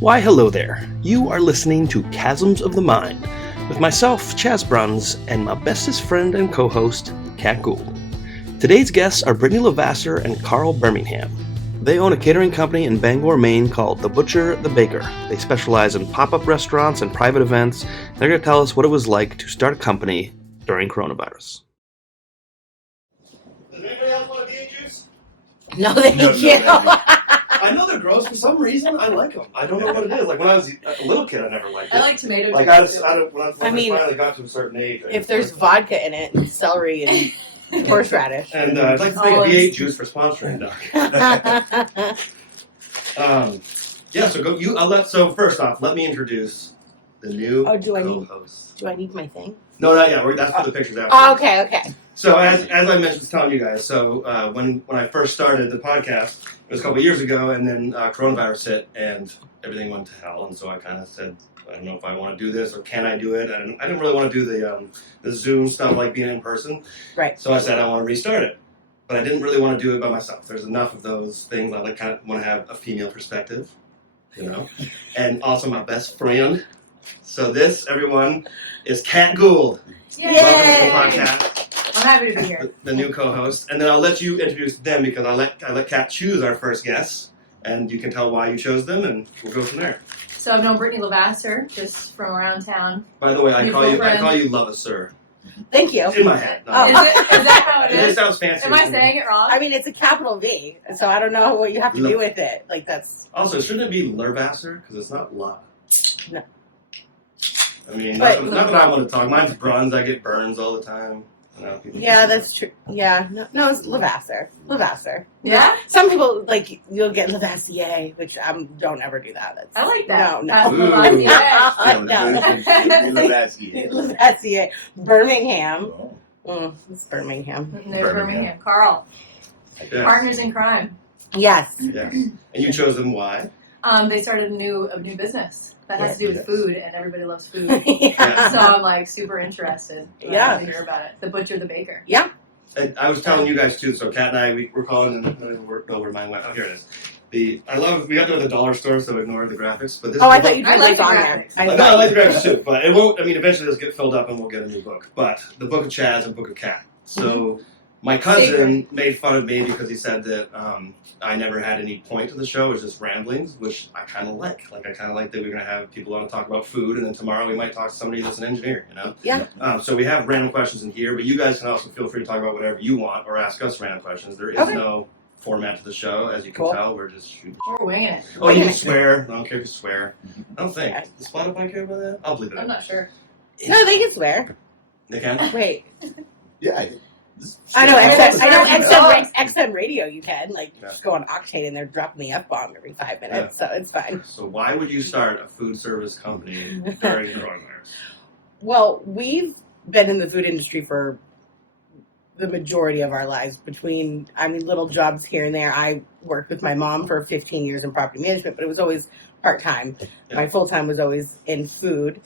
Why, hello there. You are listening to Chasms of the Mind with myself, Chaz Bruns, and my bestest friend and co-host, Kat Gould. Today's guests are Brittany LeVasseur and Carl Birmingham. They own a catering company in Bangor, Maine called The Butcher, The Baker. They specialize in pop-up restaurants and private events. They're going to tell us what it was like to start a company during coronavirus. Does anybody else want a beet juice? No, thank you. I know they're gross for some reason. I like them. I don't know what it is. Like when I was a little kid, I never liked it. I like tomato juice. Like when I finally got to a certain age. If there's vodka in it, and celery and horseradish. And I'd like to thank B8 Juice for sponsoring, Doc. So go. So first off, let me introduce the new co-host. Do I need my thing? No, not yet. That's for the pictures after. Oh, okay. So as I mentioned, telling you guys. So when I first started the podcast, it was a couple years ago, and then coronavirus hit, and everything went to hell. And so I kind of said, I don't know if I want to do this or can I do it. I didn't really want to do the Zoom stuff like being in person. Right. So I said I want to restart it, but I didn't really want to do it by myself. There's enough of those things. I kind of want to have a female perspective, and also my best friend. So this, everyone, is Kat Gould. Yay! Welcome to the podcast. I'm happy to be here. The new co-host, and then I'll let you introduce them because I let Kat choose our first guests, and you can tell why you chose them, and we'll go from there. So I've known Brittany LeVasseur just from around town. By the way, I call you LeVasseur. Thank you. It's in my head. No. Is that how it is? It sounds fancy. Am I saying it wrong? I mean, it's a capital V, so I don't know what you have to do with it. Like that's. Also, shouldn't it be LeVasseur? Because it's not La. No. I mean, But, not that I want to talk. Mine's Bruns. I get Burns all the time. Yeah, that's true. Yeah, no, it's LeVasseur. Yeah? Some people, like, you'll get LeVasseur, which don't ever do that. I like that. No. LeVasseur. Birmingham. It's Birmingham. Birmingham. Carl. Yes. Partners in crime. Yes. Yes. And you chose them why? They started a new business that has to do with food, and everybody loves food. Yeah. So I'm like super interested. To hear about it. The Butcher, the Baker. Yeah. And I was telling you guys too. So Kat and I, we were calling, and I don't know where mine went. Oh, here it is. We got to go to the dollar store, so ignore the graphics. But this. I thought you I like the graphics. I like the graphics too, but it won't. I mean, eventually this will get filled up, and we'll get a new book. But the book of Chaz and book of Kat. So my cousin made fun of me because he said that I never had any point to the show. It was just ramblings, which I kind of like. Like I kind of like that we're going to have people on to talk about food, and then tomorrow we might talk to somebody that's an engineer. Yeah. So we have random questions in here, but you guys can also feel free to talk about whatever you want or ask us random questions. There is no format to the show, as you can tell. We're just shooting. We're winging it. Oh, you can swear. I don't care if you swear. I don't think. Does Spotify care about that? I'll believe it. I'm not sure. No, they can swear. They can? Wait. Yeah. I know XM radio you can. Just go on Octane and they're dropping the F-bomb every 5 minutes, so it's fine. So why would you start a food service company during coronavirus? Well, we've been in the food industry for the majority of our lives little jobs here and there. I worked with my mom for 15 years in property management, but it was always part-time. Yeah. My full-time was always in food,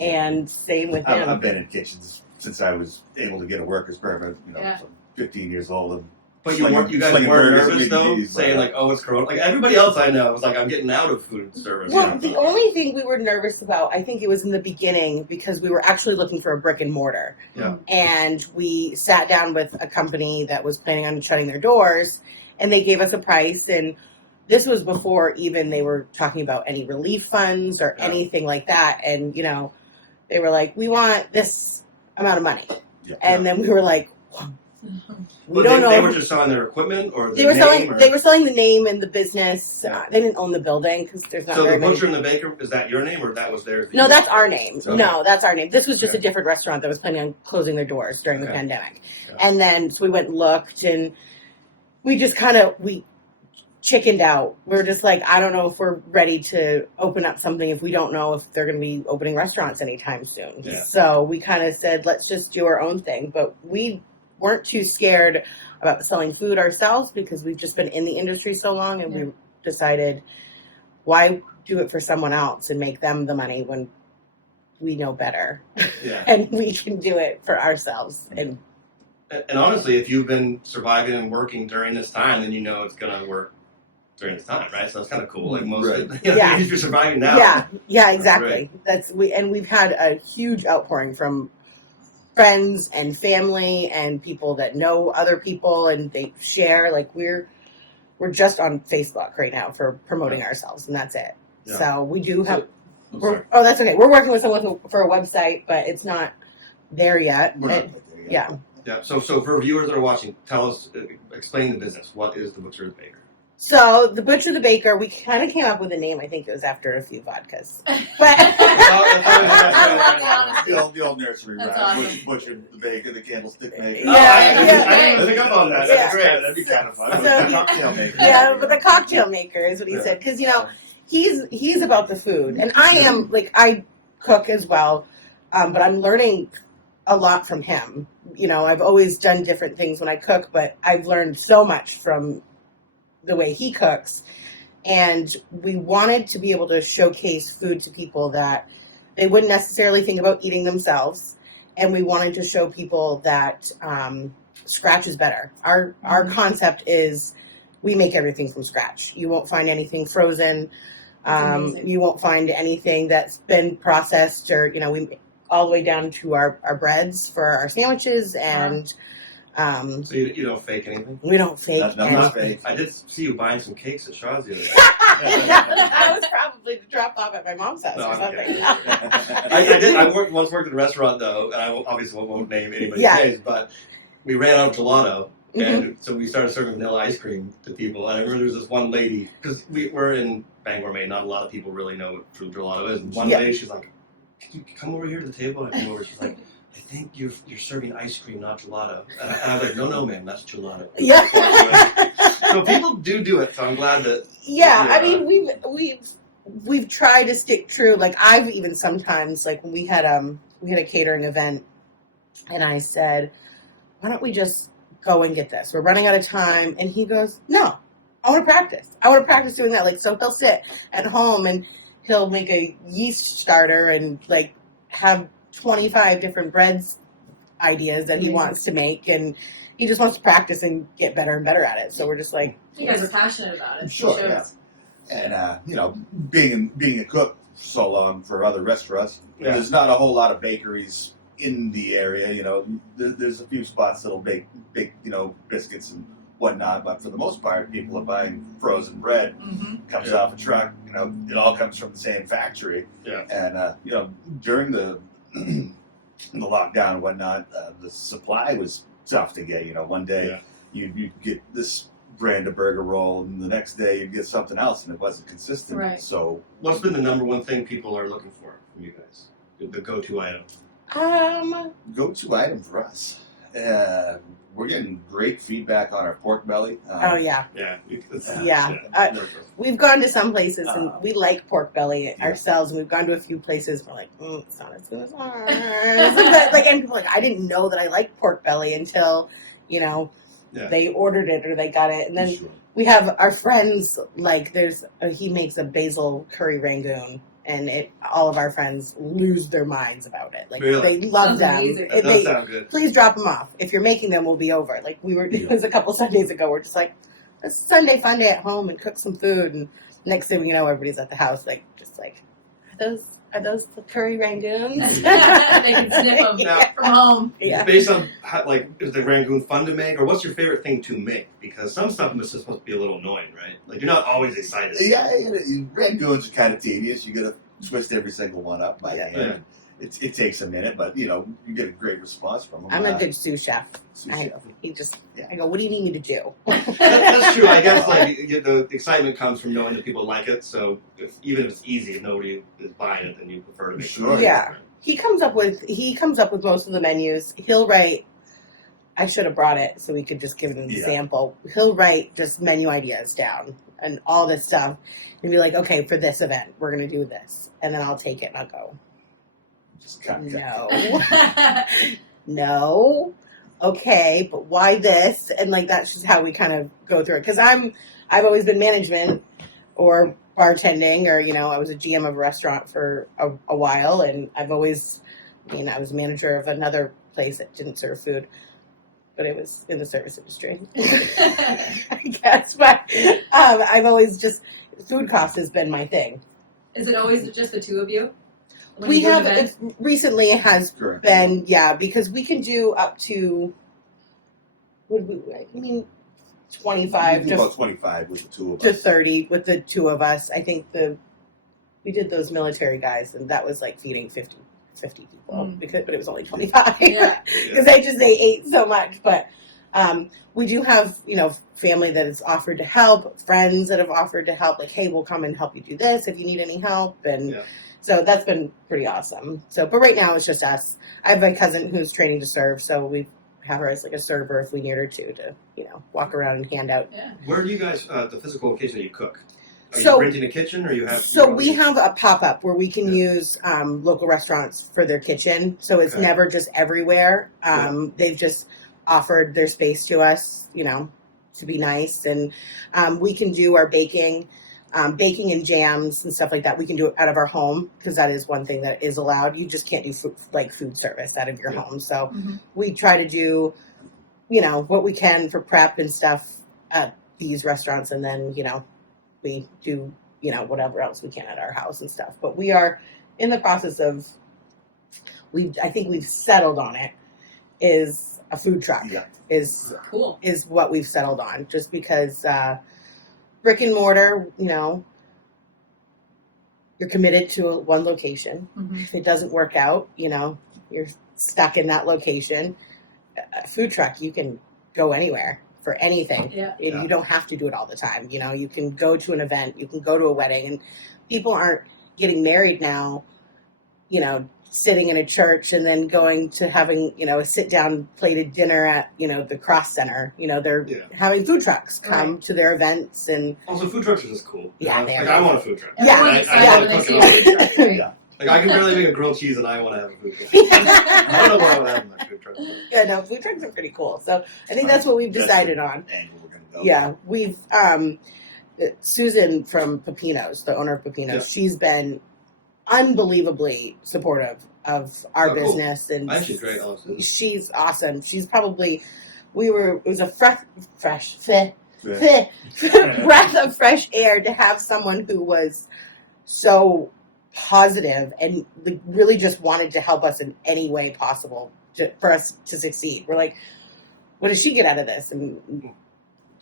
and same with him. I've been in kitchens since I was able to get a worker's permit, from 15 years old. But you guys weren't nervous, though, saying, it's Corona? Like, everybody else I know was like, I'm getting out of food service. Well, the only thing we were nervous about, I think it was in the beginning, because we were actually looking for a brick and mortar. Yeah. And we sat down with a company that was planning on shutting their doors, and they gave us a price, and this was before even they were talking about any relief funds or anything like that. And, they were like, we want this amount of money. Yeah. And then we were like, we don't know. They were just selling their equipment, or they were selling the name and the business. They didn't own the building because there's not. So the Butcher and the Baker, is that your name or that was theirs? No, that's our name. Okay. No, that's our name. This was just a different restaurant that was planning on closing their doors during the pandemic. Yeah. And then so we went and looked, and we just we chickened out. We're just like, I don't know if we're ready to open up something if we don't know if they're going to be opening restaurants anytime soon. Yeah. So we kind of said, let's just do our own thing. But we weren't too scared about selling food ourselves because we've just been in the industry so long, and we decided, why do it for someone else and make them the money when we know better? Yeah. And we can do it for ourselves. And honestly, if you've been surviving and working during this time, then you know it's going to work during this time, right? So that's kind of cool. Like most, Right. if you're surviving now. Yeah, exactly. We've had a huge outpouring from friends and family and people that know other people, and they share. Like we're just on Facebook right now for promoting ourselves, and that's it. Yeah. So we do have. Sorry. That's okay. We're working with someone for a website, but it's not there yet. We're not like that yet. Yeah. So for viewers that are watching, tell us, explain the business. What is the Butcher the Baker? So the Butcher the Baker, we kind of came up with a name. I think it was after a few vodkas, but The old nursery That's rhyme. awesome. Butcher, the baker, the candlestick maker. Yeah, I think I'm on that. Yeah. That's great. That'd be kind of fun. So The he- cocktail maker. yeah, but the cocktail maker is what he Yeah. said, because he's about the food, and I am I cook as well, but I'm learning a lot from him. I've always done different things when I cook, but I've learned so much from the way he cooks, and we wanted to be able to showcase food to people that they wouldn't necessarily think about eating themselves, and we wanted to show people that scratch is better. Our concept is we make everything from scratch. You won't find anything frozen. You won't find anything that's been processed, or we all the way down to our breads for our sandwiches, and So you don't fake anything? we don't fake That's anything. not fake. I did see you buying some cakes at Shaw's the other day. That was probably to drop off at my mom's house No, or I'm something. kidding. I once worked in a restaurant though, and I obviously won't name anybody's Yeah. names, but we ran out of gelato, Mhm. and so we started serving vanilla ice cream to people. And I remember there was this one lady, because we're in Bangor, Maine, not a lot of people really know what true gelato is. And one Yeah. day she's like, "Can you come over here to the table?" And I come over, she's like, "I think you're serving ice cream, not gelato." And I was like, no, ma'am, that's gelato. Yeah. So people do it, so I'm glad that. Yeah, I Yeah. mean we've tried to stick true. Like I've even sometimes, like when we had a catering event, and I said, why don't we just go and get this? We're running out of time, and he goes, no, I want to practice. I want to practice doing that. Like so, he'll sit at home and he'll make a yeast starter and like have 25 different breads ideas that he wants to make, and he just wants to practice and get better and better at it. So we're just like, You guys are passionate about it. Sure, It yeah. shows. And being a cook so long for other restaurants, Yeah. there's not a whole lot of bakeries in the area. There's a few spots that'll bake biscuits and whatnot, but for the most part, people are buying frozen bread. Mhm. Comes off a truck. It all comes from the same factory. Yeah. And during the the lockdown and whatnot, the supply was tough to get. One day you'd get this brand of burger roll, and the next day you'd get something else, and it wasn't consistent. Right. So What's been the number one thing people are looking for from you guys? The go-to item? go-to item for us. We're getting great feedback on our pork belly. oh yeah. Yeah. Yeah. We've gone to some places and we like pork belly Yeah. ourselves, and we've gone to a few places and we're like, it's not as good as ours. And people are like, I didn't know that I liked pork belly until, they ordered it or they got it. And then Sure. we have our friends, like he makes a basil curry rangoon, and all of our friends lose their minds about it. Like Really? they love Sounds them. amazing. That does sound good. Please drop them off. If you're making them, we'll be over. Like it was a couple Sundays ago. We're just like, it's Sunday fun day at home and cook some food. And next thing we know, everybody's at the house, are those the curry rangoons? They can sniff them Yeah. from home. Yeah. Based on is the rangoon fun to make, or what's your favorite thing to make? Because some stuff is supposed to be a little annoying, right? Like you're not always excited. Yeah, rangoons are kind of tedious. You got to twist every single one up by hand. Yeah. It takes a minute, but you get a great response from them. I'm a good sous chef. Sushi. I go, what do you need me to do? That's true. I guess the excitement comes from knowing that people like it. So even if it's easy, if nobody is buying it, then you prefer to make Sure. it. Yeah. He comes up with most of the menus. He'll write. I should have brought it so we could just give an example. He'll write just menu ideas down and all this stuff, and be like, okay, for this event, we're gonna do this, and then I'll take it and I'll go, Just cut. no, okay, but why this? And like that's just how we kind of go through it. Because I've always been management or bartending, or I was a GM of a restaurant for a while, and I've always, I was manager of another place that didn't serve food. but it was in the service industry, I guess. But I've always just, food cost has been my thing. Is it always just the two of you? When We you go to have, bed? recently it has Correct. been, because we can do up to, 25 We do about 25 with the two of to us. 30 with the two of us. I think we did those military guys, and that was like feeding 50 people, but it was only 25 Yeah. because they ate so much. But we do have, family that has offered to help, friends that have offered to help, like, hey, we'll come and help you do this if you need any help. And so that's been pretty awesome. So, but right now it's just us. I have my cousin who's training to serve, so we have her as like a server if we need her to walk around and hand out. Yeah. Where do you guys, the physical location that you cook? Are So- you renting a kitchen, or you have? So we have a pop-up where we can use local restaurants for their kitchen. So it's Okay. never just everywhere. They've just offered their space to us, to be nice. And we can do our baking and jams and stuff like that. We can do it out of our home because that is one thing that is allowed. You just can't do food service out of your home. So we try to do, what we can for prep and stuff at these restaurants. And then, we do, whatever else we can at our house and stuff. But we are in the process of, I think we've settled on it, is a food truck. Yeah. Cool. Is what we've settled on, just because brick and mortar, you're committed to one location. If it doesn't work out, you're stuck in that location. A food truck, you can go anywhere for anything. Yeah. You don't have to do it all the time. You can go to an event, you can go to a wedding, and people aren't getting married now, sitting in a church and then going to having, a sit down plated dinner at, the Cross Center. They're having food trucks come to their events. And Also, food trucks are just cool. Yeah, Like, they are. I want a food truck. Everyone's excited when they see a food truck, right? Yeah. Like, I can barely make a grilled cheese, and I want to have a food truck. I don't know what I would have in my food truck. But. food trucks are pretty cool. So I think that's what we've decided on. Angle we're gonna go. Yeah, we've Susan from Pepino's, the owner of Pepino's, she's been unbelievably supportive of our Cool. business, and She's great, honestly. she's awesome. She's probably it was a breath of fresh air to have someone who was so positive and really just wanted to help us in any way possible for us to succeed. We're like, what does she get out of this? And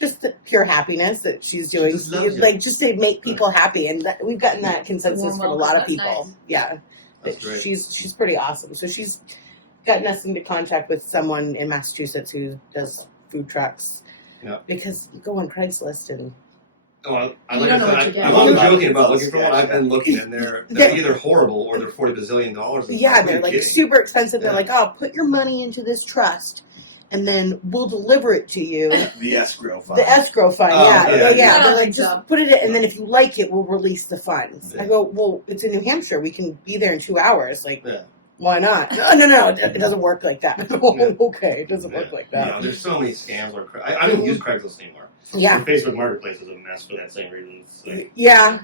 just the pure happiness that she's doing, just loves you. like just to make people happy, and we've gotten that consensus Warm from a welcome, lot of that's people. nice. Yeah, That's great. she's pretty awesome. So she's gotten us into contact with someone in Massachusetts who does food trucks. Yeah. Because you go on Craigslist and Oh, I You like don't know I what said, you're I'm getting. only joking about looking for one. I've been looking, and they're They're- either horrible or they're $40 bazillion. yeah, they're like super expensive. They're Yeah. like, oh, put your money into this trust, and then we'll deliver it to you. The escrow fund. The escrow fund, Oh, yeah. yeah. They're I don't like, think just so. put it in, and then if you like it, we'll release the funds. Yeah. I go, well, it's in New Hampshire. We can be there in 2 hours. Like, Yeah. why not? No. It doesn't work like that. Okay, it doesn't work like that. No, there's so many scams. I don't use Craigslist anymore. Yeah. The Facebook Marketplace is a mess for that same reason. It's like, Yeah.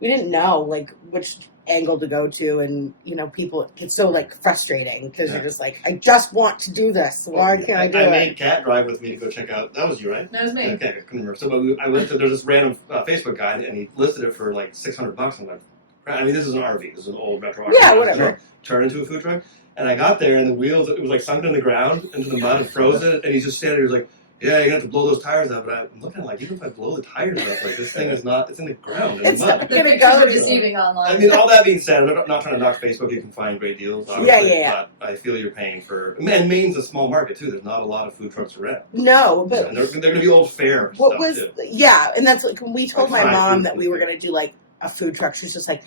We didn't know like which angle to go to, and people get so like frustrating because Yeah. you're just like, I just want to do this. Why can't I do I it? made Kat drive with me to go check out. That was you, right? That was me. Okay, I couldn't remember. So I went to, there's this random Facebook guy, and he listed it for like $600. I'm like, I mean, this is an RV. This is an old retro RV. Yeah, whatever. Turned into a food truck. And I got there, and the wheels, it was like sunk in the ground, into the mud, and frozen. And he's just standing there, he's like, yeah, you're going to have to blow those tires out. But I'm looking like, even if I blow the tires out, like, this thing is not, it's in the ground, in It's the mud. not- The Gonna pictures go are to- deceiving online. I mean, all that being said, I'm not trying to knock Facebook. You can find great deals, obviously. Yeah. But I feel you're paying for, and Maine's a small market, too. There's not a lot of food trucks around. No, but And they're going to be old fare what stuff, was too. and that's like when we told Like my fried mom food that we were food. going to do like a food truck. She's just like,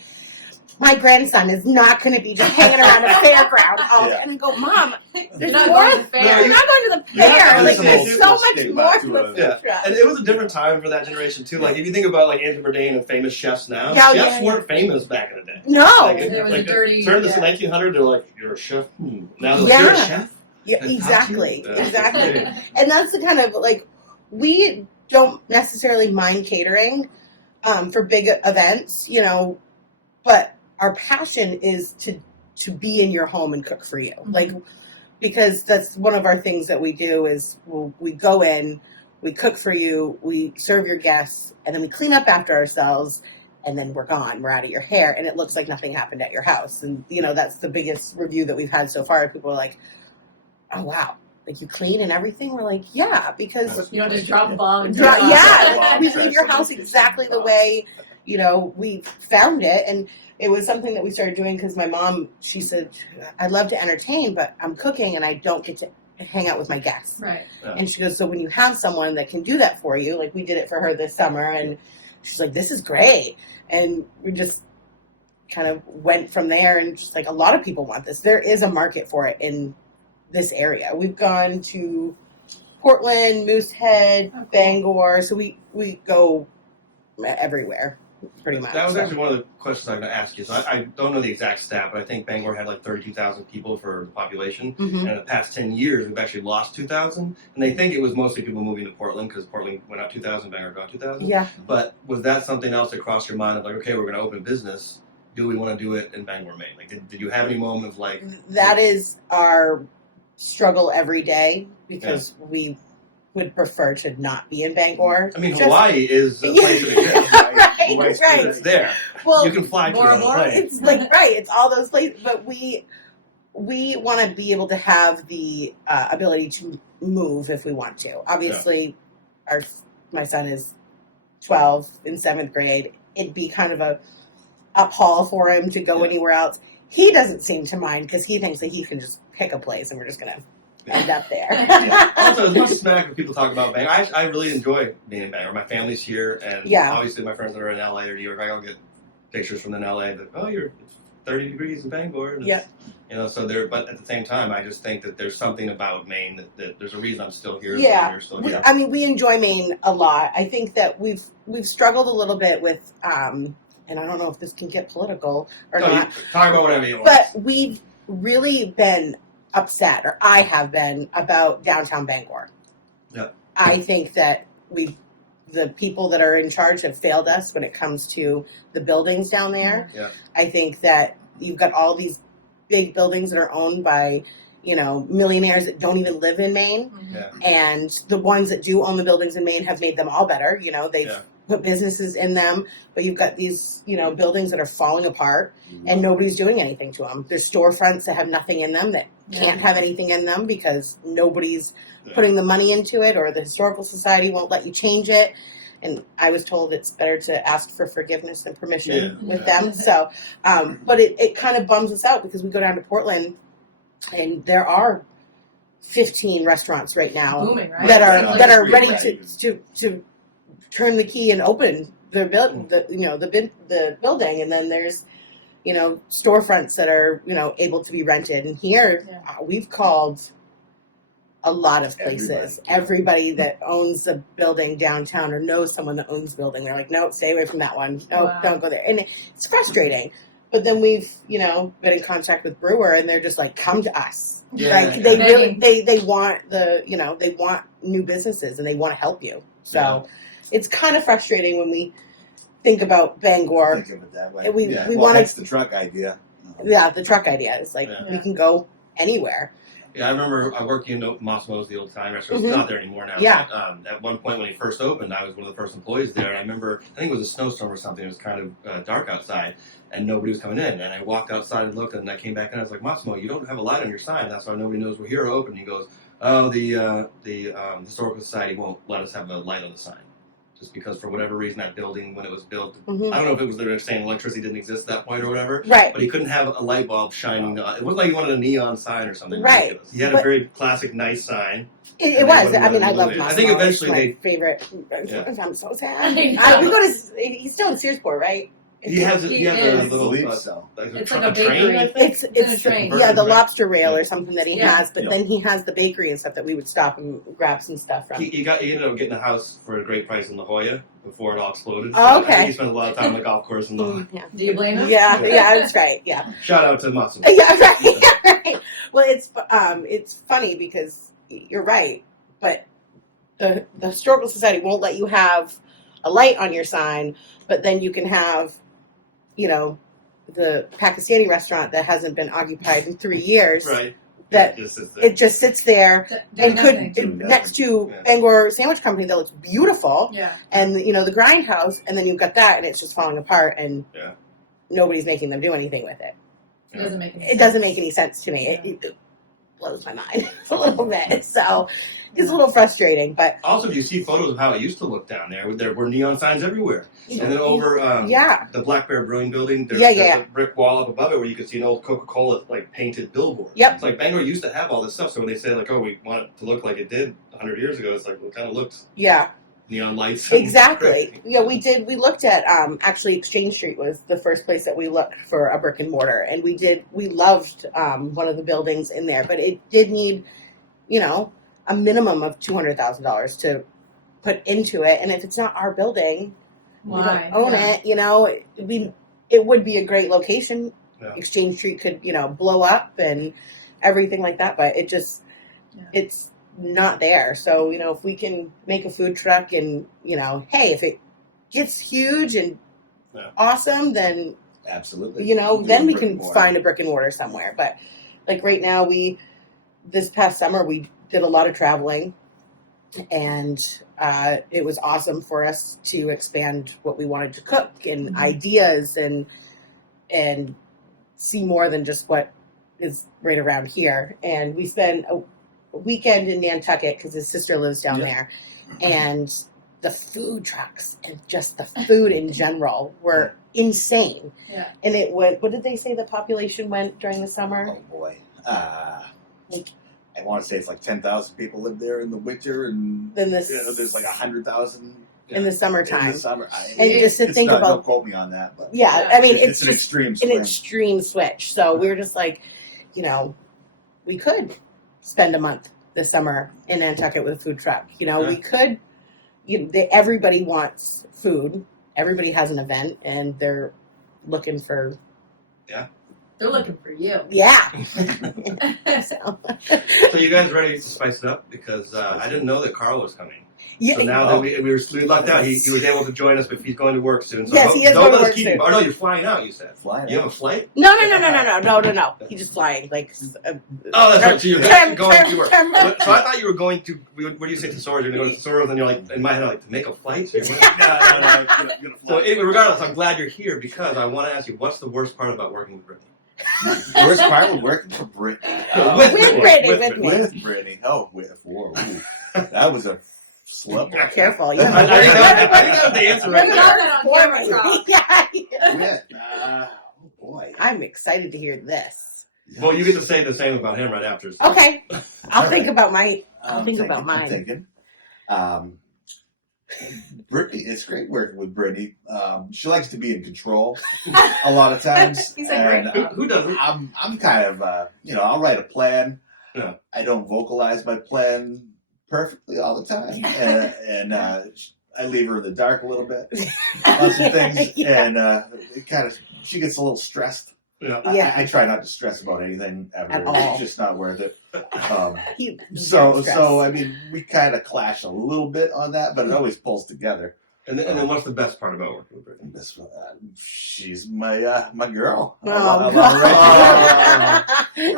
my grandson is not going to be just hanging around a fairground all day. And I go, Mom, You're there's not more. going to the fair. You're not going to the Yeah, fair. Like listen, there's so much came more back to to a a- food Yeah, truck. and it was a different time for that generation too. Like if you think about like Andrew Bourdain and famous chefs now, Yeah, chefs yeah. weren't famous back in the day. No. Like, There was a like dirty- turn to yeah. the 1900s, they're like, you're a chef. Now they're like, Yeah. you're a chef. Yeah, That's exactly. how cute. Exactly. Yeah. And that's the kind of like, we don't necessarily mind catering for big events, but our passion is to be in your home and cook for you. Like, because that's one of our things that we do is we go in, we cook for you, we serve your guests, and then we clean up after ourselves, and then we're gone. We're out of your hair, and it looks like nothing happened at your house. And, that's the biggest review that we've had so far. People are like, oh, wow. Like, you clean and everything? We're like, yeah, because... You don't just drop a bomb. We leave your house exactly the way, we found it. And it was something that we started doing because my mom, she said, I love to entertain, but I'm cooking and I don't get to hang out with my guests. Right. Yeah. And she goes, so when you have someone that can do that for you, like we did it for her this summer, and she's like, this is great. And we just kind of went from there, and just like a lot of people want this. There is a market for it in this area. We've gone to Portland, Moosehead, Bangor, so we go everywhere. Pretty much. That was actually one of the questions I was going to ask you. So I don't know the exact stat, but I think Bangor had like 32,000 people for the population. Mm-hmm. And in the past 10 years, we've actually lost 2,000. And they think it was mostly people moving to Portland because Portland went up 2,000, Bangor got 2,000. Yeah. But was that something else that crossed your mind of like, okay, we're going to open a business. Do we want to do it in Bangor, Maine? Like, did you have any moment of like... That is our struggle every day because we would prefer to not be in Bangor. I mean, Hawaii is a place that exists. Right. It's there. Well, you can fly to more it and on more. a plane. it's like, right, it's all those places. But we want to be able to have the ability to move if we want to. Obviously, my son is 12 in 7th grade. It'd be kind of a uphaul for him to go anywhere else. He doesn't seem to mind because he thinks that he can just pick a place and we're just going to end up there. Also, as much as smack when people talk about Bangor, I really enjoy being in Bangor. My family's here, and obviously my friends that are in LA or New York, I go get pictures from them in LA that, it's 30 degrees in Bangor. So there, but at the same time, I just think that there's something about Maine that there's a reason I'm still here. Yeah, you're still here. we enjoy Maine a lot. I think that we've struggled a little bit with, and I don't know if this can get political or not. Talk about whatever you want. But we've really been upset, or I have been, about downtown Bangor. Yeah. I think that the people that are in charge have failed us when it comes to the buildings down there. Yeah. I think that you've got all these big buildings that are owned by, millionaires that don't even live in Maine. Yeah. And the ones that do own the buildings in Maine have made them all better. They've put businesses in them, but you've got these, buildings that are falling apart and nobody's doing anything to them. There's storefronts that have nothing in them that can't have anything in them because nobody's putting the money into it, or the Historical Society won't let you change it. And I was told it's better to ask for forgiveness and permission with them. So, but it kind of bums us out because we go down to Portland and there are 15 restaurants right now booming, right? that are ready to turn the key and open the building, and then there's storefronts that are able to be rented. And here we've called a lot of places. Everybody that owns a building downtown or knows someone that owns a building, they're like, no, stay away from that one. No, don't go there. And it's frustrating. But then we've been in contact with Brewer, and they're just like, come to us. They really they want they want new businesses and they want to help you. So it's kind of frustrating when we think about Bangor. Think of it that way. We want that's the truck idea. Yeah, the truck idea is like we can go anywhere. Yeah, I remember I worked in Mossmo's, the old Italian restaurant. It's not there anymore now. Yeah. But, at one point when he first opened, I was one of the first employees there. And I remember, I think it was a snowstorm or something. It was kind of dark outside, and nobody was coming in. And I walked outside and looked, and I came back in. I was like, Mossmo, you don't have a light on your sign. That's why nobody knows we're here open. And he goes, oh, the Historical Society won't let us have a light on the sign. Just because for whatever reason that building, when it was built, I don't know if it was they were saying electricity didn't exist at that point or whatever. Right. But he couldn't have a light bulb shining. It wasn't like he wanted a neon sign or something ridiculous. He had but a very classic, nice sign. It was. I mean, I love Mossmo. I think eventually it's my favorite. Yeah. I'm so sad. We go to. He's still in Searsport, right? He has a little It's like a train, bakery. I think. It's a train. Yeah, the lobster rail or something that he Yeah. has, but then he has the bakery and stuff that we would stop and grab some stuff from. He ended up getting a house for a great price in La Jolla before it all exploded. Oh, I think okay. he spent a lot of time on the golf course in La Jolla. Yeah. Do you blame him? Yeah, that's right. Yeah. Shout out to Mossmo. Yeah, right. Well, it's funny because you're right, but the Historical Society won't let you have a light on your sign, but then you can have, the Pakistani restaurant that hasn't been occupied in 3 years. Right. that it just sits there and Nothing. next to Yeah. Bangor Sandwich Company that looks beautiful, Yeah. and the Grindhouse, and then you've got that, and it's just falling apart, and nobody's making them do anything with it. It doesn't make any It sense. doesn't make any sense to me. It blows my mind a little bit. So it's a little frustrating, but Also, if you see photos of how it used to look down there were neon signs everywhere. And then over the Black Bear Brewing Building, there's a brick wall up above it where you could see an old Coca-Cola painted billboard. Yep. It's like Bangor used to have all this stuff, so when they say we want it to look like it did 100 years ago, it's like, it kind of looks neon lights. Exactly. We looked at actually Exchange Street was the first place that we looked for a brick and mortar, and we loved one of the buildings in there, but it did need a minimum of $200,000 to put into it, and if it's not our building, we don't own it. It would be a great location. Yeah. Exchange Street could blow up and everything like that, but it's not there. So if we can make a food truck, and hey, if it gets huge and awesome, then absolutely, then we can find a brick and mortar somewhere. But like right now, this past summer we did a lot of traveling, and it was awesome for us to expand what we wanted to cook and ideas and see more than just what is right around here. And we spent a weekend in Nantucket because his sister lives down there, and the food trucks and just the food in general were insane. Yeah. And it was, what did they say the population went during the summer? Oh boy. I want to say it's like 10,000 people live there in the winter, and then there's like 100,000 in the summertime. In the summer, and just to think about, don't quote me on that, but I mean, it's an extreme swing. An extreme switch. So we were just like, we could spend a month this summer in Nantucket with a food truck. We could. Everybody wants food. Everybody has an event, and they're looking for. Yeah. They're looking for you. Yeah. So you guys ready to spice it up? Because I didn't know that Carl was coming. Yeah. So now that we lucked out, he was able to join us, but he's going to work soon. So yes, he is going to work soon. Oh, no, you're flying out, you said. Flying you have a flight? No. He's just flying. That's right. So you're going to work. So I thought you were going to, what do you say to Soros? You're going to go to Soros, and you're like, in my head, to make a flight? So So regardless, I'm glad you're here, because I want to ask you, what's the worst part about working with Brittany? The worst part was working for Brittany. With Brittany. Oh, whoa. That was a slip. Careful. I think that was the answer right there. Yeah. Oh, boy. I'm excited to hear this. Well, you get to say the same about him right after. So. Okay. I'll think about mine. I'm thinking. Brittany, it's great working with Brittany. She likes to be in control a lot of times. And, who doesn't? I'm kind of, I'll write a plan. Yeah. I don't vocalize my plan perfectly all the time, and I leave her in the dark a little bit on some things, and it kind of, she gets a little stressed. Yeah. I try not to stress about anything ever. At all. It's just not worth it. So I mean, we kind of clash a little bit on that, but it always pulls together. And then what's the best part about working with Brittany? She's my girl. Oh, God.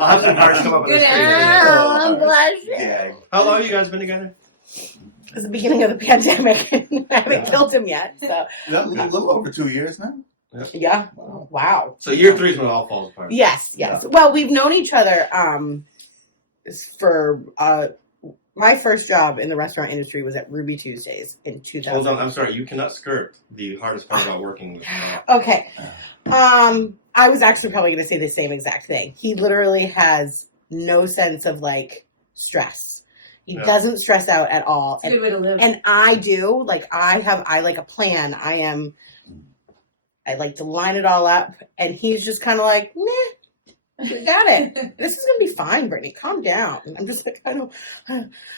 I'll have to come up with a I'm blushing. Yeah. How long have you guys been together? It's the beginning of the pandemic. I haven't killed him yet. So A little over 2 years now. Yeah. Wow. So year 3 is when it all falls apart. Yes. Yeah. Well, we've known each other for my first job in the restaurant industry was at Ruby Tuesdays in 2000. Hold on, I'm sorry. You cannot skirt the hardest part about working with. Okay. I was actually probably going to say the same exact thing. He literally has no sense of stress. He doesn't stress out at all. It's a good way to live. And I do. I like a plan. I like to line it all up, and he's just kind of like, meh, you got it. This is gonna be fine, Brittany. Calm down. And I'm just like, I don't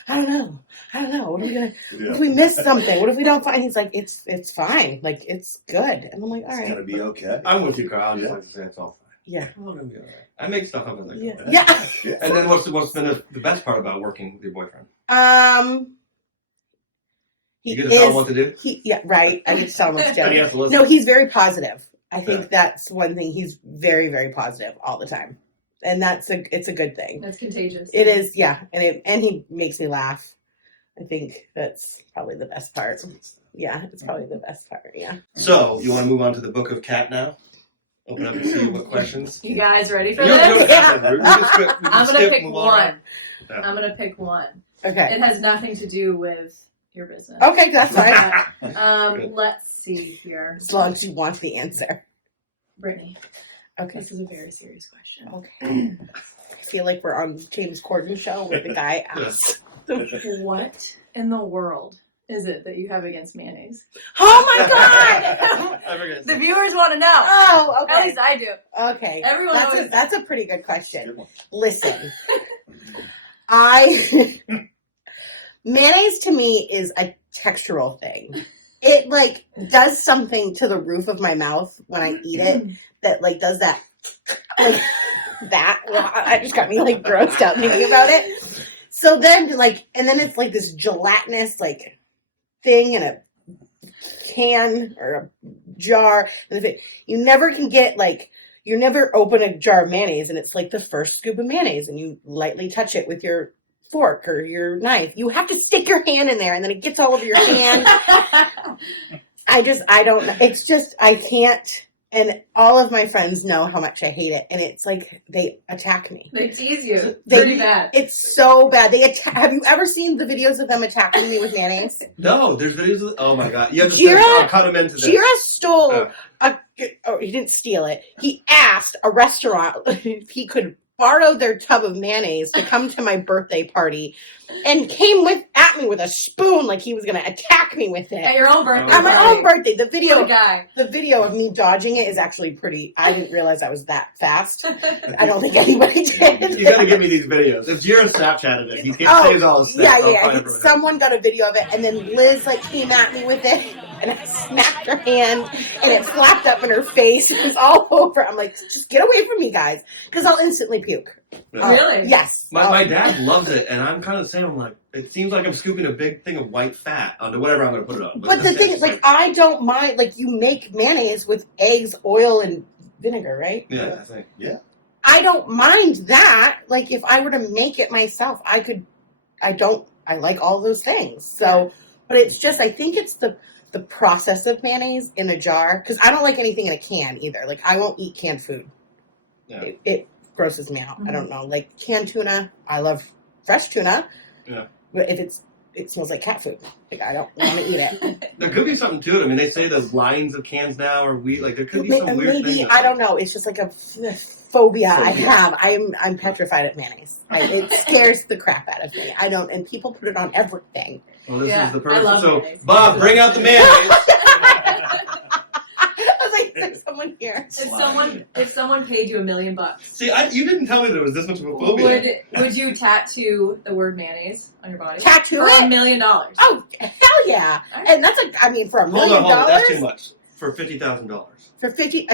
know. What are we gonna? What if we miss something? What if we don't find? He's like, it's fine. It's good. And I'm like, all right. It's gonna be okay. I'm with you, Carl. I just like to say it's all fine. Yeah. I'm gonna be all right. I make stuff up as I go. Yeah. And then what's been the best part about working with your boyfriend? You get to tell him what to do? Right. I get to tell him what to do. And he has to listen. No, he's very positive. I think that's one thing. He's very, very positive all the time. and it's a good thing. That's contagious. It is, yeah, and he makes me laugh. I think that's probably the best part. Yeah, it's probably the best part. Yeah. So you want to move on to the book of cat now? Open up and see what questions. You guys ready for You don't this? have to. We can skip, I'm gonna pick move one. Yeah. I'm gonna pick one. Okay. It has nothing to do with your business. Okay, that's fine. Let's see here. As long as you want the answer. Brittany, Okay. this is a very serious question. Okay. I feel like we're on James Corden's show where the guy asks. What in the world is it that you have against mayonnaise? Oh my God! I forget. The viewers want to know. Oh, At okay. least I do. Okay. Everyone knows. That's a pretty good question. Good one. Listen, mayonnaise to me is a textural thing. It like does something to the roof of my mouth when I eat it that like does that like that. I just got me like grossed out thinking about it. So then like, and then it's like this gelatinous like thing in a can or a jar. And you never can get like, you never open a jar of mayonnaise and it's like the first scoop of mayonnaise and you lightly touch it with your fork or your knife. You have to stick your hand in there and then it gets all over your hand. I don't know. It's just, I can't. And all of my friends know how much I hate it. And it's like, they attack me. They tease you. Pretty bad. It's so bad. Have you ever seen the videos of them attacking me with mayonnaise? No, there's videos of, oh my God. You have to Jira- I'll cut them into this. Jira stole he didn't steal it. He asked a restaurant if he could borrow their tub of mayonnaise to come to my birthday party and came at me with a spoon like he was going to attack me with it. At your own birthday. On my own birthday. The video of me dodging it is actually pretty. I didn't realize I was that fast. I don't think anybody did. You gotta give me these videos. If Jira Snapchatted it, he saves all his stuff. Yeah. Someone got a video of it, and then Liz like came at me with it, and I snapped her hand, and it flapped up in her face. It was all over. I'm like, just get away from me, guys, because I'll instantly puke. Yeah. Really? Yes. My dad loves it, and I'm kind of the same. I'm like, it seems like I'm scooping a big thing of white fat onto whatever I'm going to put it on. But the thing is, like, I don't mind, like, you make mayonnaise with eggs, oil, and vinegar, right? Yeah, I think. Yeah. I don't mind that. Like, if I were to make it myself, I like all those things. So, but it's just, I think it's the process of mayonnaise in a jar, because I don't like anything in a can either. Like, I won't eat canned food. Yeah. It grosses me out. Mm-hmm. I don't know. Like, canned tuna, I love fresh tuna. Yeah. But if it smells like cat food, like, I don't want to eat it. There could be something to it. I mean, they say the lines of cans now are weird. Like, there could be some weird Maybe, thing. I don't know. It's just like a phobia I have. I'm petrified of mayonnaise. It scares the crap out of me. I don't, and people put it on everything. Well, this is the I perfect. love So, mayonnaise. Bob, bring out the mayonnaise. I was like, there's someone here. If someone paid you $1 million, See, you didn't tell me there was this much of a phobia. would you tattoo the word mayonnaise on your body? Tattoo for it? $1 million. Oh, hell yeah. Right. And that's for $1 million. Hold on. That's too much. For $50,000. For 50,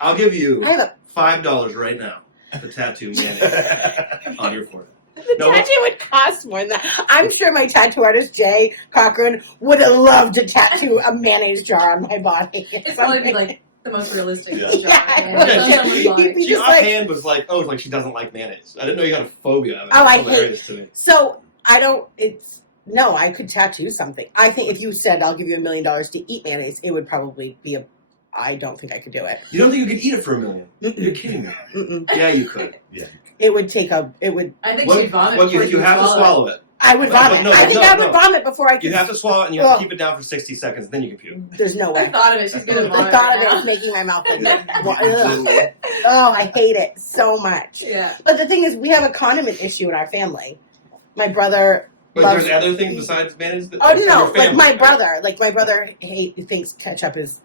I'll give you I have a, $5 right now to tattoo mayonnaise on your forehead. the tattoo would cost more than that. I'm sure my tattoo artist, Jay Cochran, would have loved to tattoo a mayonnaise jar on my body. It's probably like the most realistic Yeah. shot. Yeah. She just like- offhand was like, oh, like she doesn't like mayonnaise. I didn't know you had a phobia of it. Oh, I It's hilarious to me. So I could tattoo something. I think if you said I'll give you $1 million to eat mayonnaise, it would probably be I don't think I could do it. You don't think you could eat it for $1 million? You're kidding me. Mm-mm. Yeah, you could. Yeah. It would take I think she'd vomit. Well, you before have to swallow it. I would vomit. No, I think I would vomit before I could. You have to swallow it and you have to keep it down for 60 seconds, then you can puke. There's no The way. thought of it, she's gonna The vomit. thought of right it now. is making my mouth ugh. Oh, I hate it so much. Yeah. But the thing is, we have a condiment issue in our family. My brother. But loves, there's other things besides mayonnaise? Oh in no! your family, My right? brother thinks ketchup is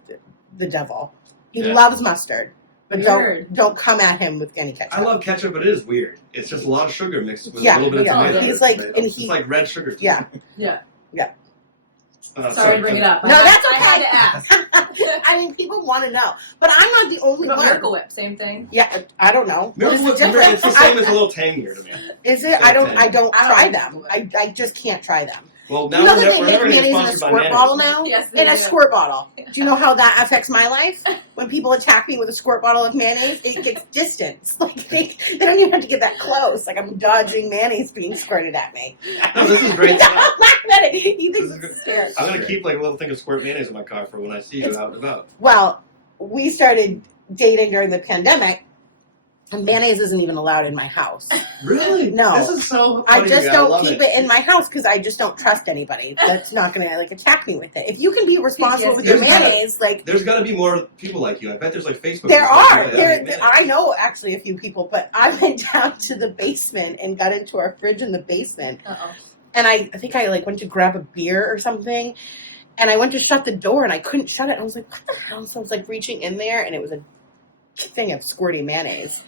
the devil. He Yeah. loves mustard, but Weird. don't come at him with any ketchup. I love ketchup, but it is weird. It's just a lot of sugar mixed with Yeah, a little bit of yeah. tomato. He's like, Tomato. and It's he, like red sugar. yeah. Sorry to bring it up. No, that's I had okay. to ask. I mean, people want to know, but I'm not the only What about one. Miracle Whip? Same thing. Yeah, I don't know. What is Miracle the Whip, difference? it's the same as a little tangier to me. Is it? I don't Okay. try I don't them. like I just can't try them. Well, now You know we're that they never make going to get mayonnaise in a sponsored by squirt mayonnaise. bottle now? Yes, In they a do. squirt bottle. Do you know how that affects my life? when people attack me with a squirt bottle of mayonnaise, it gets distance. Like they don't even have to get that close. Like I'm dodging mayonnaise being squirted at me. No, this is great. Don't laugh at it. You think This is it's hysterical. I'm going to keep like a little thing of squirt mayonnaise in my car for when I see you out and about. Well, we started dating during the pandemic, and mayonnaise isn't even allowed in my house. Really? No. This is so I funny. just I don't love keep it in my house because I just don't trust anybody that's not going to like attack me with it. If you can be responsible with your There's gotta- mayonnaise, like There's got to be more people like you. I bet there's like Facebook. there groups are. like that. There, I know actually a few people, but I went down to the basement and got into our fridge in the basement, and I think I like went to grab a beer or something, and I went to shut the door and I couldn't shut it. I was like, what the hell? So I was like reaching in there, and it was a thing of squirty mayonnaise,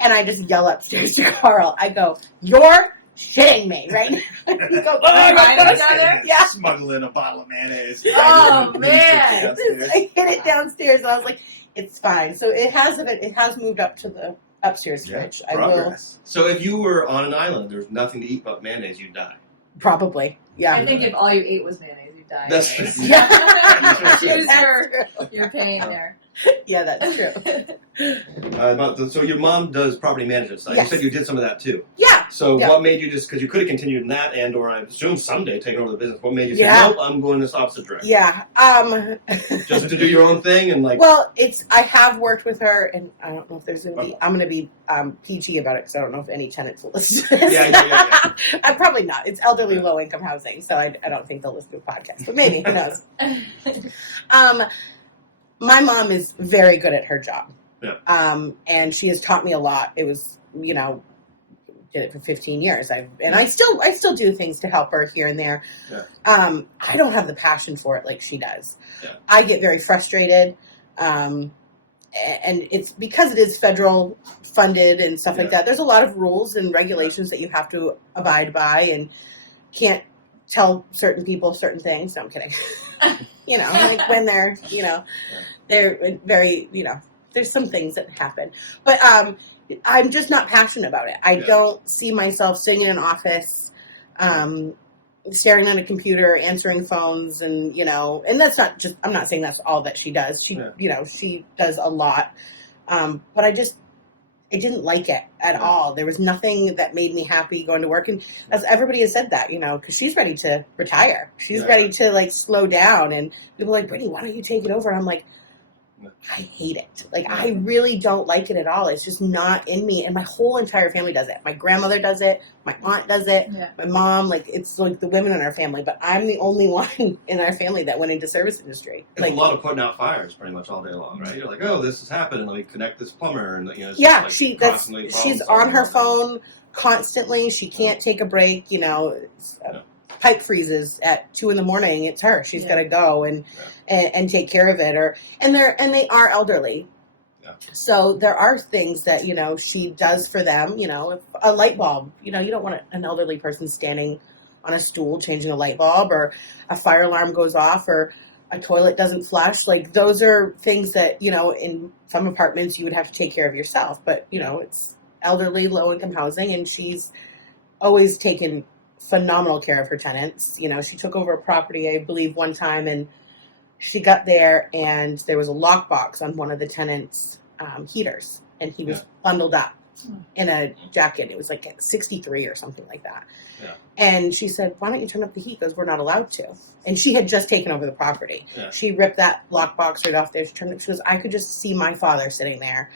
and I just yell upstairs to Carl. I go, "You're shitting me right now." He goes, my my God, God." Yeah. Smuggling a bottle of mayonnaise. Oh, man. I hit it downstairs, and I was like, "It's fine." So it has moved up to the upstairs fridge. I will Progress. So if you were on an island, there's nothing to eat but mayonnaise, you'd die. probably, yeah. I think if all you ate was mayonnaise, you'd die. That's anyways. true. Yeah. Choose That's true. your pain there. Yeah, that's true. So your mom does property management stuff. Yes. You said you did some of that too. Yeah. So Yeah. what made you just, because you could have continued in that and or I assume someday taking over the business, what made you Yeah. say, nope, I'm going this opposite direction? Yeah. Just to do your own thing and like, Well, I have worked with her, and I don't know if there's going to be. I'm going to be PG about it because I don't know if any tenants will listen to this. Yeah. I'm probably not. It's elderly, low income housing, so I don't think they'll listen to the podcast. But maybe who knows? My mom is very good at her job. Yeah. And she has taught me a lot. It was, did it for 15 years. I still do things to help her here and there. Yeah. I don't have the passion for it like she does. Yeah. I get very frustrated. And it's because it is federal funded and stuff like that. There's a lot of rules and regulations that you have to abide by and can't tell certain people certain things. No, I'm kidding. Like when they're very, there's some things that happen. But I'm just not passionate about it. I don't see myself sitting in an office, staring at a computer, answering phones, and that's not just, I'm not saying that's all that she does. She, she does a lot. But I didn't like it at all. There was nothing that made me happy going to work. And as everybody has said that, because she's ready to retire. She's ready to like slow down. And people are like, Brittany, why don't you take it over? And I'm like, I hate it. Like, I really don't like it at all. It's just not in me. And my whole entire family does it. My grandmother does it. My aunt does it. Yeah. My mom, like, it's like the women in our family. But I'm the only one in our family that went into service industry. It's Like, a lot of putting out fires pretty much all day long, right? You're like, oh, this has happened, and let me connect this plumber, and it's yeah, just, like, constantly she's problem on her solving. phone constantly. She can't take a break. Pipe freezes at 2 a.m. It's her. She's got to go and take care of it. And they are elderly. Yeah. So there are things that she does for them. If a light bulb. You don't want an elderly person standing on a stool changing a light bulb, or a fire alarm goes off, or a toilet doesn't flush. Like, those are things that in some apartments you would have to take care of yourself. But it's elderly, low income housing, and she's always taken phenomenal care of her tenants. She took over a property, I believe, one time, and she got there and there was a lockbox on one of the tenants' heaters, and he was bundled up in a jacket. It was like 63 or something like that. Yeah. And she said, why don't you turn up the heat? Because we're not allowed to. And she had just taken over the property. Yeah. She ripped that lockbox right off there. She goes, I could just see my father sitting there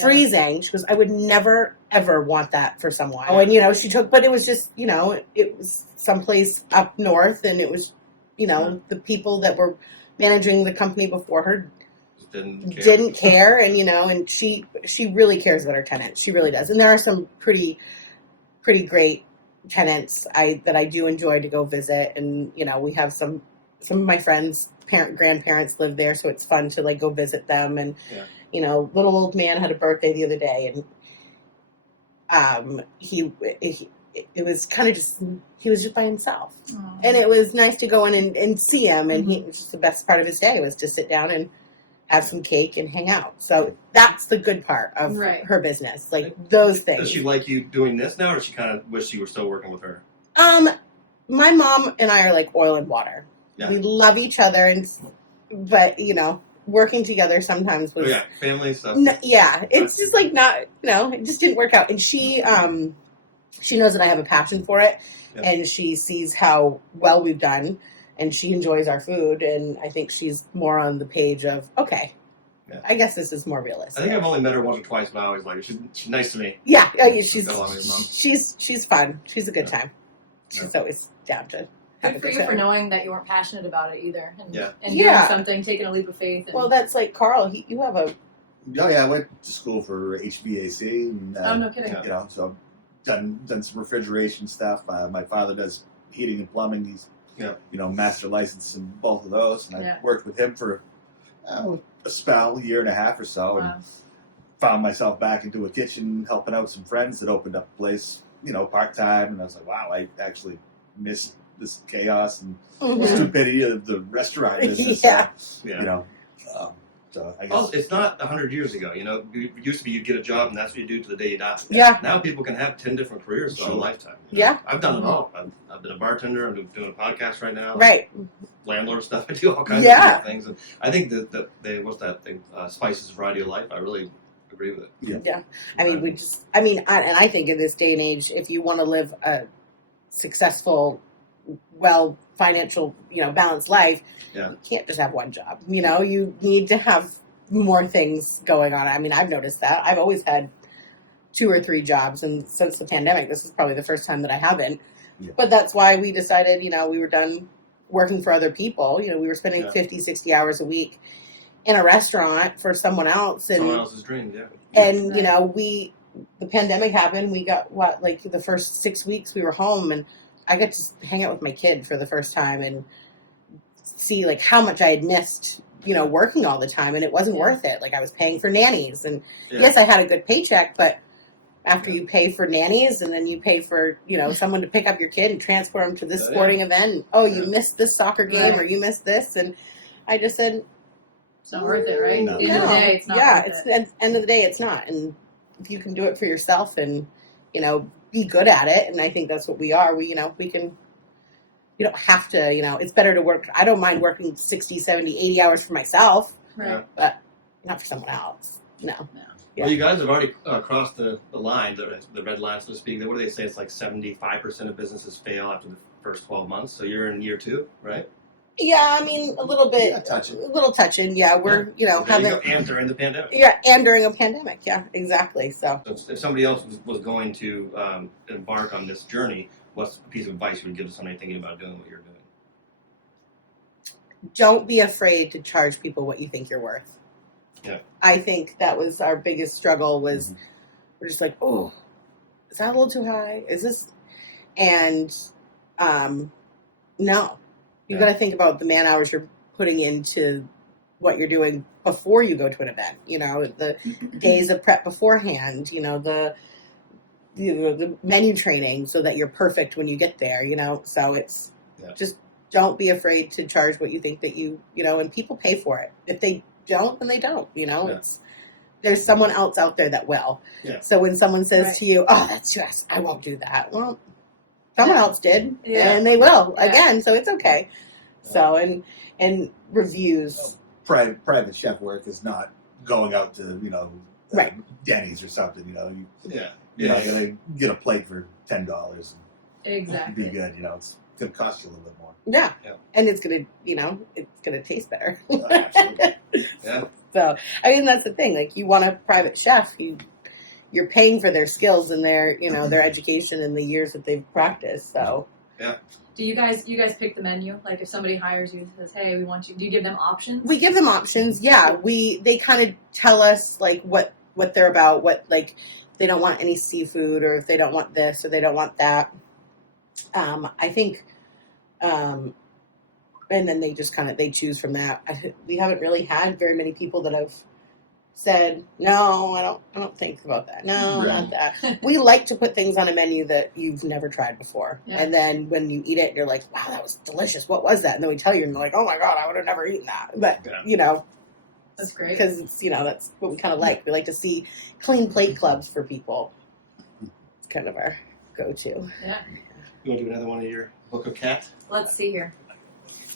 freezing. She goes, I would never, ever want that for someone. Oh, and, she took, but it was just, it was someplace up north, and it was, the people that were managing the company before her didn't care. And, and she really cares about her tenants. She really does. And there are some pretty great tenants that I do enjoy to go visit. And, we have some of my friends' grandparents live there, so it's fun to like go visit them. And, little old man had a birthday the other day, and it was kind of just, he was just by himself. Aww. And it was nice to go in and see him. And it was just the best part of his day was to sit down and have some cake and hang out. So that's the good part of her business. Like, those things. Does she like you doing this now, or does she kind of wish you were still working with her? My mom and I are like oil and water. Yeah. We love each other, but working together sometimes was family stuff. It's just like not, it just didn't work out. And she knows that I have a passion for it, and she sees how well we've done, and she enjoys our food, and I think she's more on the page of, okay, I guess this is more realistic. I think I've only met her once or twice, but I always like her. She's nice to me. Yeah, she's fun. She's a good time. She's always down to have Good a for good you time. for knowing that you weren't passionate about it either. And doing something, taking a leap of faith. And... Well, that's like Carl. You have a... Oh, yeah, I went to school for HVAC. And, no kidding. So done some refrigeration stuff. My father does heating and plumbing. He's, master license in both of those. And I worked with him for a spell, a year and a half or so. Wow. And found myself back into a kitchen helping out some friends that opened up a place, part-time. And I was like, wow, I actually miss this chaos and stupidity of the restaurant business. So I guess it's not 100 years ago. It used to be you'd get a job and that's what you do to the day you die. Yeah. Now people can have 10 different careers throughout a lifetime. Yeah. I've done it all. I've been a bartender. I'm doing a podcast right now. Right. Landlord stuff. I do all kinds of different things. And I think that what's that thing? Spices variety of life. I really agree with it. Yeah. I mean, I think in this day and age, if you want to live a successful, financial, balanced life, you can't just have one job. You need to have more things going on. I mean, I've noticed that. I've always had 2 or 3 jobs, and since the pandemic, this is probably the first time that I haven't. Yeah. But that's why we decided, we were done working for other people. We were spending 50, 60 hours a week in a restaurant for someone else. And, someone else's dream, And, the pandemic happened. We got, the first 6 weeks we were home, and I got to hang out with my kid for the first time and see how much I had missed, working all the time, and it wasn't worth it. I was paying for nannies, and yes, I had a good paycheck, but after you pay for nannies and then you pay for, someone to pick up your kid and transport them to this sporting event, you missed this soccer game or you missed this, and I just said, it's not worth it, right? No. At the end of the day, it's not worth it. At the end of the day, it's not. And if you can do it for yourself and, be good at it, and I think that's what we are. We can, you don't have to, it's better to work. I don't mind working 60, 70, 80 hours for myself, but not for someone else. No. Yeah. Well, you guys have already crossed the line, the red line, so to speak. What do they say? It's 75% of businesses fail after the first 12 months. So you're in year 2, right? Yeah, I mean, a little bit. Touching. A little touching, yeah. We're, and during the pandemic. Yeah, and during a pandemic, yeah, exactly. So if somebody else was going to embark on this journey, what's a piece of advice you would give to somebody thinking about doing what you're doing? Don't be afraid to charge people what you think you're worth. Yeah. I think that was our biggest struggle was we're just like, oh, is that a little too high? Is this? And no. You got to think about the man hours you're putting into what you're doing before you go to an event. The days of prep beforehand. The menu training so that you're perfect when you get there. So it's just don't be afraid to charge what you think that and people pay for it. If they don't, then they don't. There's someone else out there that will. Yeah. So when someone says to you, "Oh, that's just I won't do that," well. Someone else did, and they will again, so it's okay. So, and reviews. Private chef work is not going out to, Denny's or something, You gotta get a plate for $10 and exactly. be good, It's going to cost you a little bit more. Yeah. And it's going to, it's going to taste better. Absolutely. Yeah. So, I mean, that's the thing. You want a private chef, you're paying for their skills and their, their education and the years that they've practiced. So, yeah. Do you guys pick the menu? If somebody hires you and says, "Hey, we want you," do you give them options? We give them options. Yeah, they kind of tell us what they're about. What they don't want any seafood, or if they don't want this or they don't want that. I think, and then they just they choose from that. We haven't really had very many people that have said, no, I don't think about that. No, not that. We like to put things on a menu that you've never tried before. Yeah. And then when you eat it, you're like, wow, that was delicious. What was that? And then we tell you, and you're like, oh my God, I would have never eaten that. But, that's great. Because, that's what we kind of like. We like to see clean plate clubs for people. It's kind of our go-to. Yeah. You want to do another one of your book of cat? Let's see here.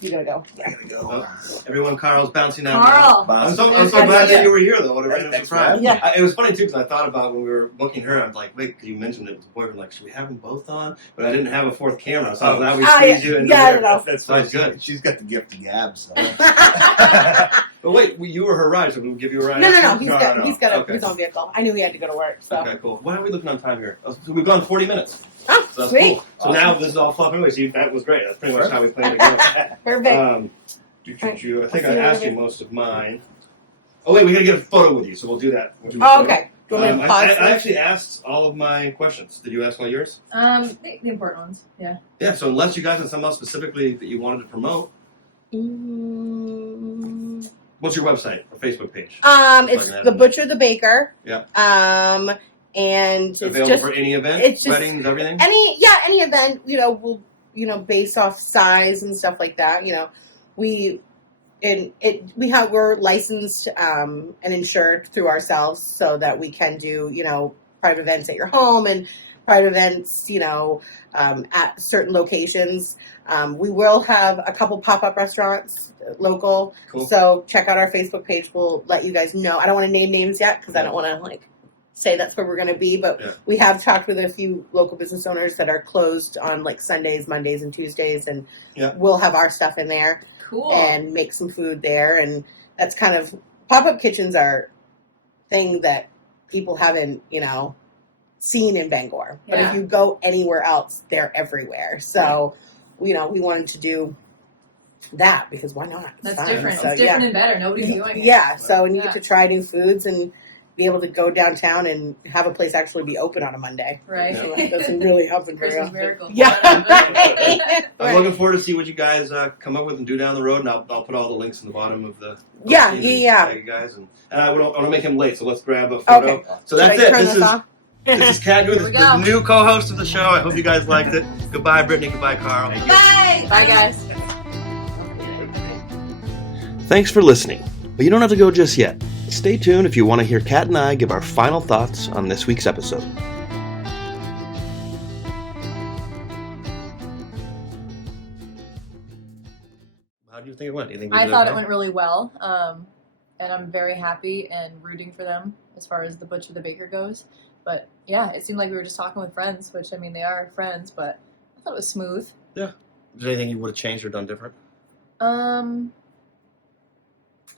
You gotta go. I gotta go. Oh, everyone, Carl's bouncing out. Carl. I'm so glad that you were here, though. What a random Thanks, surprise. man. Yeah. It was funny, too, because I thought about when we were booking her, I was like, wait, because you mentioned it was boyfriend, like, should we have them both on? But I didn't have a fourth camera, so I was glad we squeezed you in. Yeah, I don't know. That's That's good. She's got the gift of gab, so. But wait, you were her ride, so we'll give you a ride. No. after? He's got Okay. his own vehicle. I knew he had to go to work, so. Okay, cool. Why are we looking on time here? So we've gone 40 minutes. Oh, So that's sweet. cool. So now this is all fluff anyway. So that was great. That's pretty much how we planned to go. Perfect. I think I asked you most of mine. Oh wait, we gotta get a photo with you, so we'll do that. Oh, okay. Do you want me to pause? I actually asked all of my questions. Did you ask all yours? The important ones. Yeah. Yeah. So unless you guys had something else specifically that you wanted to promote, what's your website or Facebook page? It's The Butcher the Baker. Yeah. And it's Available just for any event, it's just weddings, everything. any event. We'll based off size and stuff like that. We're licensed and insured through ourselves so that we can do private events at your home and private events at certain locations. We will have a couple pop-up restaurants local. Cool. So check out our Facebook page. We'll let you guys know. I don't want to name names yet because I don't want to say that's where we're going to be, but we have talked with a few local business owners that are closed on Sundays, Mondays, and Tuesdays, and we'll have our stuff in there. Cool. And make some food there, and that's kind of pop-up kitchens are thing that people haven't seen in Bangor, but if you go anywhere else, they're everywhere. So we wanted to do that because why not? That's fun. different. So, it's different and better. Nobody's doing it. Yeah, so and you get to try new foods and be able to go downtown and have a place actually be open on a Monday. Right. So that doesn't really happen very Christmas often. miracle. Yeah. I'm looking forward to see what you guys come up with and do down the road, and I'll put all the links in the bottom of the Yeah. tag you guys, and I want to make him late, so let's grab a photo. Okay. So that's Should I it. turn This this is off? this is Kat Gould, Here we the go. new co-host of the show. I hope you guys liked it. Goodbye, Brittany. Goodbye, Carl. Bye. Bye, guys. Thanks for listening, but you don't have to go just yet. Stay tuned if you want to hear Kat and I give our final thoughts on this week's episode. How do you think it went? Do you think I thought it went really well, and I'm very happy and rooting for them as far as the Butcher the Baker goes. But yeah, it seemed like we were just talking with friends, which they are friends, but I thought it was smooth. Yeah. Is there anything you would have changed or done different?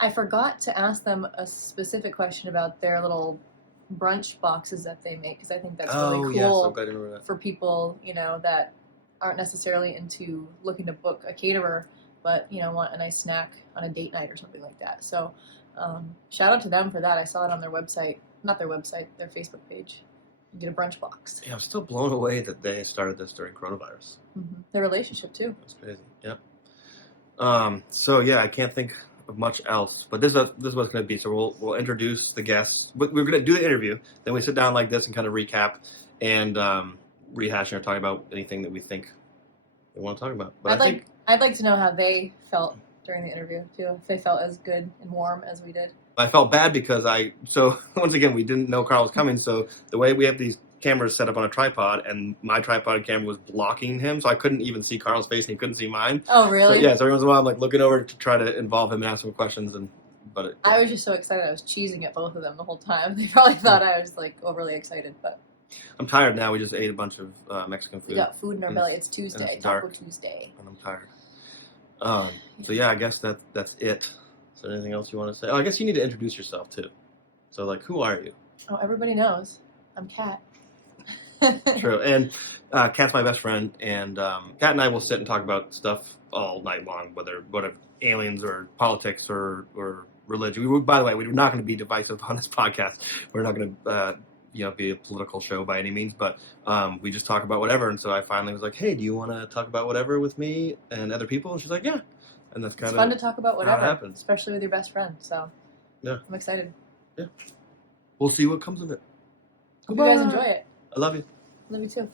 I forgot to ask them a specific question about their little brunch boxes that they make because I think that's really yes, cool I'm glad you remember that. for people that aren't necessarily into looking to book a caterer, but want a nice snack on a date night or something like that. So shout out to them for that. I saw it on their website, not their website, their Facebook page. You get a brunch box. Yeah, I'm still blown away that they started this during coronavirus. Mm-hmm. Their relationship too. That's crazy. Yep. So yeah, I can't think of much else, but this is what it's going to be. So we'll introduce the guests. We're going to do the interview, then we sit down like this and kind of recap and rehashing or talking about anything that we think they want to talk about. But I'd like to know how they felt during the interview too. If they felt as good and warm as we did. I felt bad because once again we didn't know Carl was coming. So the way we have these cameras set up on a tripod, and my tripod camera was blocking him, so I couldn't even see Carl's face and he couldn't see mine. Oh, really? So, yeah, so every once in a while I'm looking over to try to involve him and ask him questions, but I was just so excited. I was cheesing at both of them the whole time. They probably thought I was overly excited, but I'm tired now. We just ate a bunch of Mexican food. we got food in our belly. It's Tuesday, it's Taco dark. Tuesday. And I'm tired. So yeah, I guess that's it. Is there anything else you want to say? Oh, I guess you need to introduce yourself too. So who are you? Oh, everybody knows. I'm Kat. True. And Kat's my best friend, and Kat and I will sit and talk about stuff all night long, whether aliens or politics or religion. By the way, we're not going to be divisive on this podcast. We're not going to be a political show by any means, but we just talk about whatever. And so I finally was like, hey, do you want to talk about whatever with me and other people? And she's like, yeah. And that's kind of fun to talk about whatever, happens. especially with your best friend. So yeah, I'm excited. Yeah, we'll see what comes of it. Hope you guys enjoy it. I love you. Love you too.